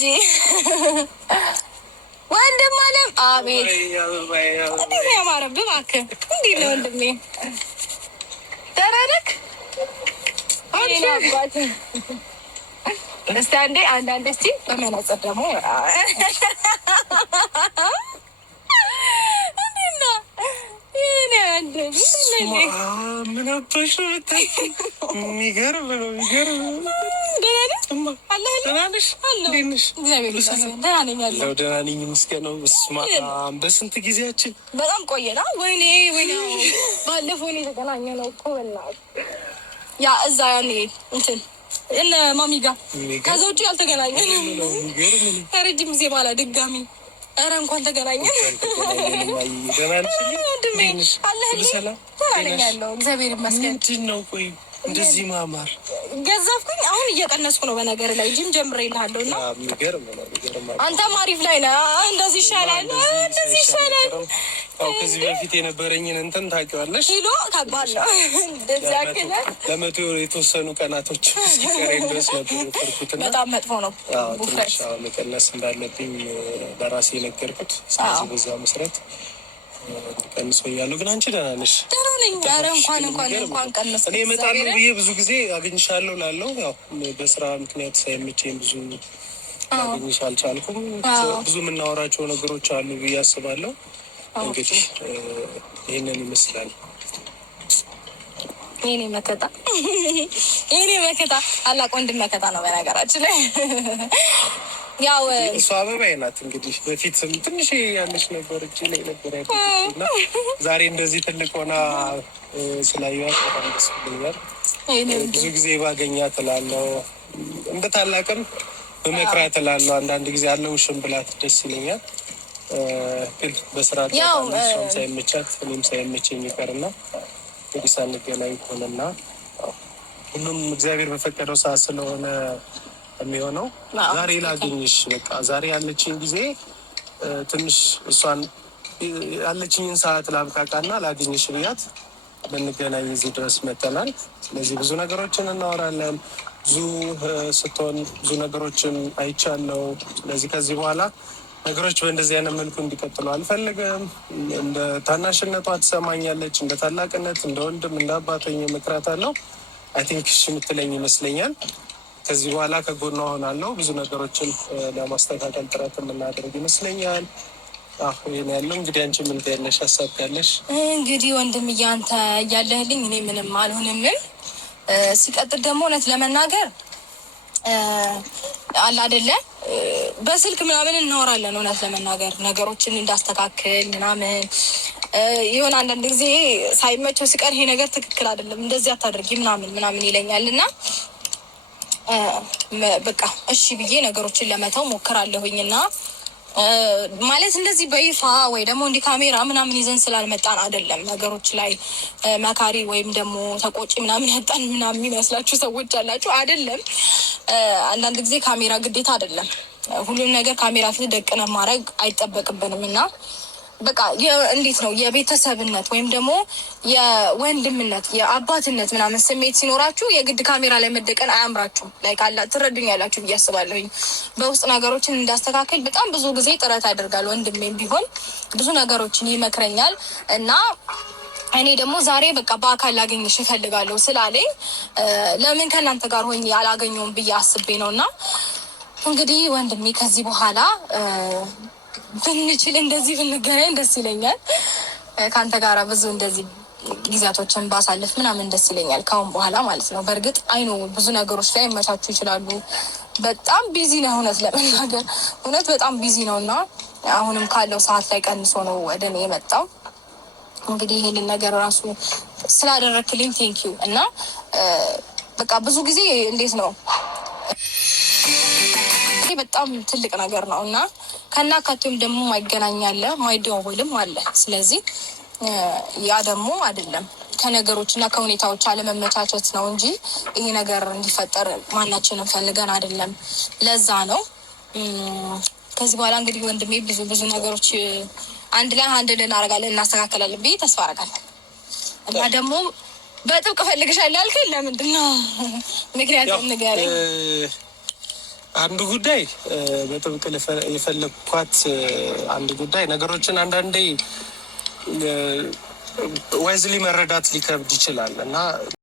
እንጂ ወንድም አለም አቤት እንዴት ያማረብህ እባክህ። እንዴት ነው ወንድሜ? ደህና ነህ? እስቲ አንዳንዴ እስቲ በመነጽር ደግሞ እንዴት ነው የእኔ ወንድም? ምን አባሽ ነው የሚገርም ነው የሚገርም። ደህና ነሽ? እግዚአብሔር ይመስገን ደህና ነኝ አለሁ። ደህና ነኝ ምስጋናው። በስንት ጊዜያችን በጣም ቆየና። ወይኔ ባለፈው ነው የተገናኘነው እኮ በእናትህ ያ እዛ ያኔ እንትን እነ ማሚ ጋር ከዛ ውጪ አልተገናኘንም። ረጅም ጊዜ በኋላ ድጋሚ ኧረ እንኳን ተገናኘን። አለህልኝ እግዚአብሔር ይመስገን። ምንድን ነው ቆይ እንደዚህ ማማር ገዛፍኩኝ። አሁን እየቀነስኩ ነው በነገር ላይ ጂም ጀምሬልሃለሁ እና አንተም አሪፍ ላይ ነህ። እንደዚህ ይሻላል እንደዚህ ይሻላል። ከዚህ በፊት የነበረኝን እንትን ታውቂዋለሽ። ኪሎ ከባድ ነው። እንደዚህ ያክል ለመቶ የተወሰኑ ቀናቶች ሲቀረኝ ድረስ ነበር የፈርኩትና በጣም መጥፎ ነው። ትንሽ መቀነስ እንዳለብኝ ለራሴ የነገርኩት። ስለዚህ በዛ መሰረት ቀንሶ እያለሁ። ግን አንቺ ደህና ነሽ? ደህና ነኝ። ኧረ እንኳን ቀነስ። እኔ እመጣለሁ ብዬ ብዙ ጊዜ አገኝሻለሁ ላለው ያው በስራ ምክንያት ሳይመቸኝ ብዙ ላገኝሽ አልቻልኩም። ብዙ የምናወራቸው ነገሮች አሉ ብዬ አስባለሁ። እንግዲህ ይህንን ይመስላል። የኔ መከታ ታላቅ ወንድም መከታ ነው በነገራችን ላይ። ያው እሷ አበባዬ ናት። እንግዲህ በፊትም ትንሽ ያለች ነበር እጅ ላይ ነበር ያለችና ዛሬ እንደዚህ ትልቅ ሆና ስላየኋት በጣም ደስ ብሎኛል። ብዙ ጊዜ ባገኛት እላለሁ፣ እንደ ታላቅም በመክራት እላለሁ። አንዳንድ ጊዜ አለውሽም ብላት ደስ ይለኛል። ግን በስራ እሷም ሳይመቻት እኔም ሳይመቸኝ ይቀርና እንግዲህ ሳንገናኝ ሆነና ሁሉም እግዚአብሔር በፈቀደው ሰዓት ስለሆነ የሚሆነው ዛሬ ላገኝሽ በቃ ዛሬ ያለችኝ ጊዜ ትንሽ እሷን ያለችኝን ሰዓት ላብቃቃና ላገኝሽ ብያት ልንገናኝ እዚህ ድረስ መጥተናል። ስለዚህ ብዙ ነገሮችን እናወራለን። ብዙ ስትሆን ብዙ ነገሮችን አይቻለው። ስለዚህ ከዚህ በኋላ ነገሮች በእንደዚህ አይነት መልኩ እንዲቀጥሉ አልፈልግም። እንደ ታናሽነቷ ትሰማኛለች፣ እንደ ታላቅነት እንደ ወንድም እንደ አባተኝ መክራት አለው። አይ ቲንክ እሺ የምትለኝ ይመስለኛል። ከዚህ በኋላ ከጎኗ ሆናለሁ። ብዙ ነገሮችን ለማስተካከል ጥረት የምናደርግ ይመስለኛል። ይሄን ያለው እንግዲህ አንቺ ምን ትያለሽ? ሀሳብ ካለሽ እንግዲህ ወንድም አንተ እያለህልኝ እኔ ምንም አልሆንም። ሲቀጥል ደግሞ እውነት ለመናገር አለ አይደለ በስልክ ምናምን እናወራለን። እውነት ለመናገር ነገሮችን እንዳስተካክል ምናምን የሆነ አንዳንድ ጊዜ ሳይመቸው ሲቀር ይሄ ነገር ትክክል አይደለም እንደዚህ አታደርጊ ምናምን ይለኛል እና በቃ እሺ ብዬ ነገሮችን ለመተው ሞክራለሁኝ እና ማለት እንደዚህ በይፋ ወይ ደግሞ እንዲህ ካሜራ ምናምን ይዘን ስላልመጣን አይደለም። ነገሮች ላይ መካሪ ወይም ደግሞ ተቆጪ ምናምን ያጣን ምናምን የሚመስላችሁ ሰዎች አላችሁ። አይደለም። አንዳንድ ጊዜ ካሜራ ግዴታ አይደለም። ሁሉም ነገር ካሜራ ፊት ደቅነ ማድረግ አይጠበቅብንም እና በቃ እንዴት ነው የቤተሰብነት ወይም ደግሞ የወንድምነት የአባትነት ምናምን ስሜት ሲኖራችሁ የግድ ካሜራ ላይ መደቀን አያምራችሁም። ላይ ካላ ትረዱኛላችሁ ብዬ አስባለሁኝ። በውስጥ ነገሮችን እንዳስተካከል በጣም ብዙ ጊዜ ጥረት ያደርጋል። ወንድሜም ቢሆን ብዙ ነገሮችን ይመክረኛል እና እኔ ደግሞ ዛሬ በቃ በአካል ላገኝሽ እፈልጋለሁ ስላለኝ ለምን ከእናንተ ጋር ሆኜ አላገኘውም ብዬ አስቤ ነው እና እንግዲህ ወንድሜ ከዚህ በኋላ ብንችል እንደዚህ ብንገናኝ ደስ ይለኛል። ከአንተ ጋር ብዙ እንደዚህ ጊዜያቶችን ባሳልፍ ምናምን ደስ ይለኛል ካሁን በኋላ ማለት ነው። በእርግጥ አይኖ ብዙ ነገሮች ላይ መቻችሁ ይችላሉ። በጣም ቢዚ ነው እውነት ለመናገር እውነት በጣም ቢዚ ነው እና አሁንም ካለው ሰዓት ላይ ቀንሶ ነው ወደ እኔ የመጣው። እንግዲህ ይሄንን ነገር ራሱ ስላደረክልኝ ቴንኪው እና በቃ ብዙ ጊዜ እንዴት ነው በጣም ትልቅ ነገር ነው እና ከናካቴውም ደግሞ ማይገናኛለ ማይደዋወልም አለ። ስለዚህ ያ ደግሞ አይደለም ከነገሮች እና ከሁኔታዎች አለመመቻቸት ነው እንጂ ይሄ ነገር እንዲፈጠር ማናችንም ፈልገን አይደለም። ለዛ ነው ከዚህ በኋላ እንግዲህ ወንድሜ ብዙ ነገሮች አንድ ላይ እናደርጋለን እናስተካከላለን ብዬ ተስፋ አደርጋለሁ እና ደግሞ በጥብቅ እፈልግሻለሁ ያልከኝ ለምንድን ነው? ምክንያቱም ንገረኝ። አንዱ ጉዳይ በጥብቅ የፈለግኳት አንድ ጉዳይ ነገሮችን አንዳንዴ ዋይዝሊ መረዳት ሊከብድ ይችላል እና